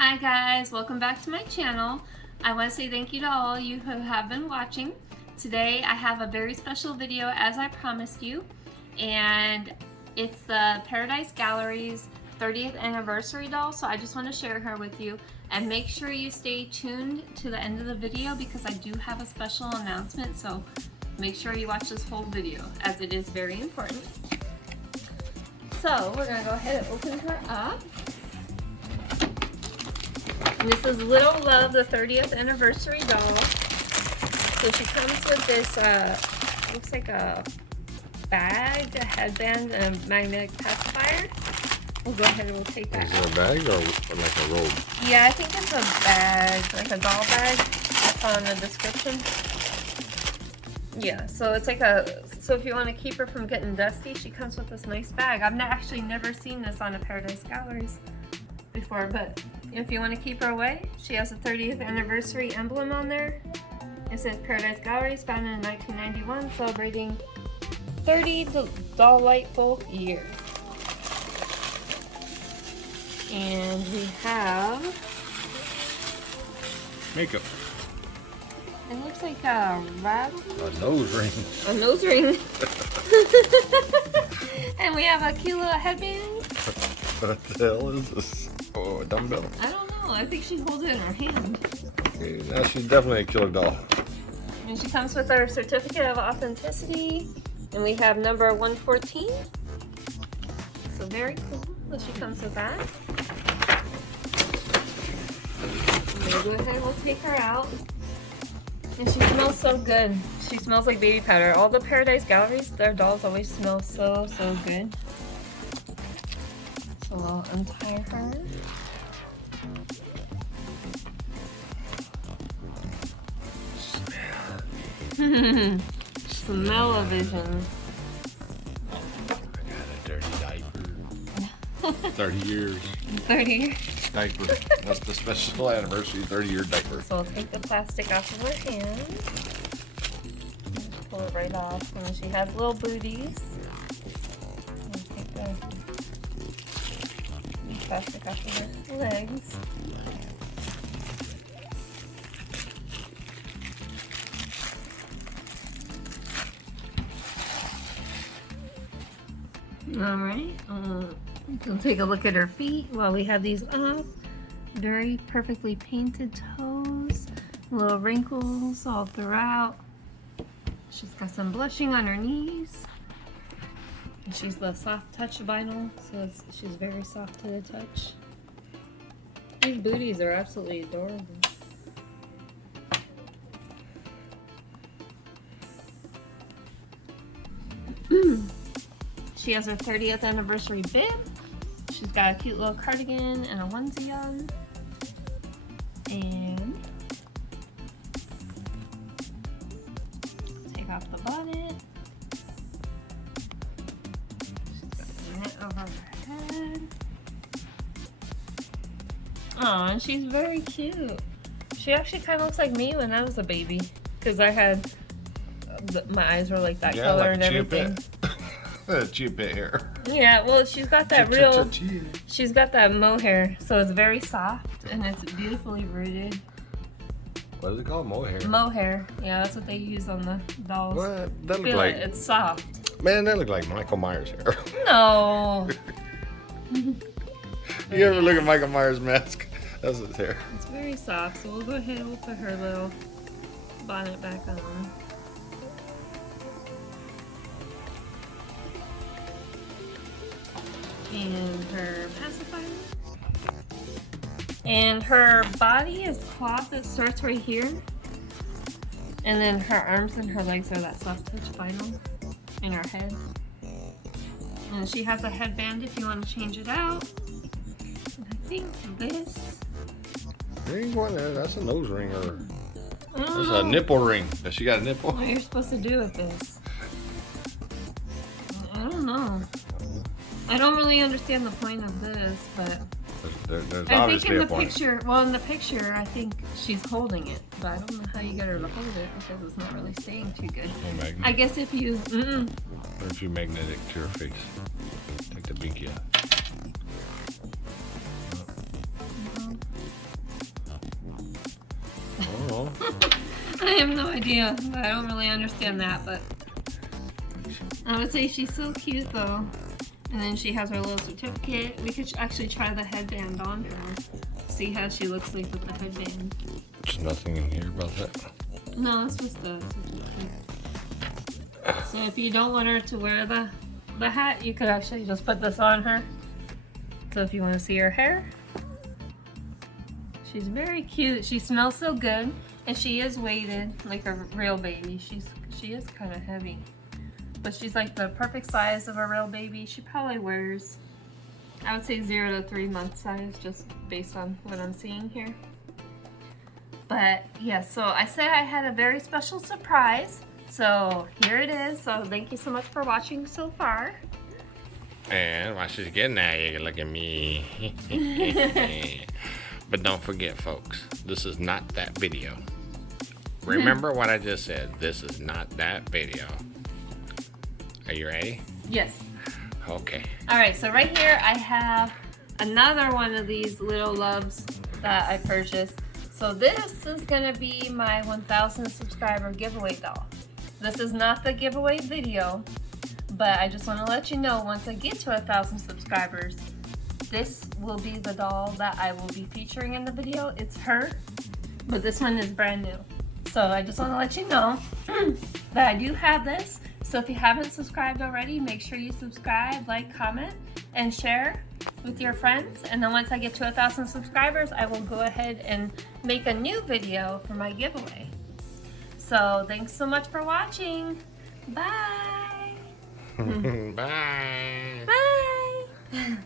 Hi guys, welcome back to my channel. I want to say thank you to all you who have been watching. Today I have a very special video as I promised you, and it's the Paradise Gallery's 30th anniversary doll, so I just want to share her with you. And make sure you stay tuned to the end of the video because I do have a special announcement, so make sure you watch this whole video as it is very important. So we're going to go ahead and open her up. And this is Little Love, the 30th anniversary doll. So she comes with this, looks like a bag, a headband, and a magnetic pacifier. We'll go ahead and we'll take that out. Is it a bag or like a robe? Yeah, I think it's a bag, like a doll bag. That's on the description. Yeah, so it's like so if you want to keep her from getting dusty, she comes with this nice bag. I've actually never seen this on a Paradise Galleries before, but if you want to keep her away, she has a 30th anniversary emblem on there. It says Paradise Galleries, founded in 1991, celebrating 30 delightful years. And we have Makeup. it looks like a rattle. A nose ring. A nose ring. And we have a cute little headband. What the hell is this? Oh, a dumbbell. I don't know. I think she holds it in her hand. Okay, now she's definitely a killer doll. And she comes with our certificate of authenticity. And we have number 114. So very cool. So she comes with that. We'll go ahead and we'll take her out. And she smells so good. She smells like baby powder. All the Paradise Galleries, their dolls always smell so good. So I'll untie her. Smell-o-vision. I got a dirty diaper. 30 years. 30 years. Diaper. That's the special anniversary 30-year diaper. So I'll take the plastic off of her hand. Pull it right off. And then she has little booties. I'll take the plastic off of her legs. Alright, we'll take a look at her feet while we have these off. Very perfectly painted toes, little wrinkles all throughout. She's got some blushing on her knees. And she's the soft touch vinyl, so she's very soft to the touch. These booties are absolutely adorable. She has her 30th anniversary bib. She's got a cute little cardigan and a onesie on. And take off the bonnet. She's got the net over her head. Oh, and she's very cute. She actually kind of looks like me when I was a baby, because I had my eyes were like that color like and everything. Chia pet hair. Yeah, well, she's got that she's got that mohair, so it's very soft and it's beautifully rooted. What is it called? Mohair? Mohair, yeah, that's what they use on the dolls. What? That look Feel like... it's soft. Man, that look like Michael Myers hair. No. You ever look at Michael Myers' mask? That's his hair. It's very soft, so we'll go ahead and we'll put her little bonnet back on. And her pacifier. And her body is cloth that starts right here. And then her arms and her legs are that soft touch vinyl. And her head. And she has a headband if you want to change it out. And I think this. That's a nose ring or... That's Oh, a nipple ring. Does she got a nipple? what you're supposed to do with this? I don't know. I don't really understand the point of this, but There's I think obviously in a the point. picture, well, in the picture, I think she's holding it, but I don't know how you get her to hold it because it's not really staying too good. Or magnet. I guess if you, Or if you magnetic to her face. Take the binky out. know. I have no idea. I don't really understand that, but I would say she's so cute though. And then she has her little certificate. We could actually try the headband on her. See how she looks like with the headband. There's nothing in here about that. No, it's just the So if you don't want her to wear the hat, you could actually just put this on her. So if you want to see her hair, she's very cute. She smells so good, and she is weighted like a real baby. She is kind of heavy, but she's like the perfect size of a real baby. She probably wears, I would say 0 to 3 month size, just based on what I'm seeing here. But yeah, so I said I had a very special surprise. So here it is. So thank you so much for watching so far. And while she's getting that, you can look at me. But don't forget, folks, this is not that video. Remember what I just said. This is not that video. Are you ready? Yes. Okay. All right, so right here I have another one of these little loves that I purchased. So this is gonna be my 1,000 subscriber giveaway doll. This is not the giveaway video, but I just want to let you know, once I get to 1,000 subscribers, this will be the doll that I will be featuring in the video. It's her, but this one is brand new. So I just want to let you know that I do have this. So if you haven't subscribed already, make sure you subscribe, like, comment, and share with your friends. And then once I get to 1,000 subscribers, I will go ahead and make a new video for my giveaway. So thanks so much for watching. Bye. Bye. Bye.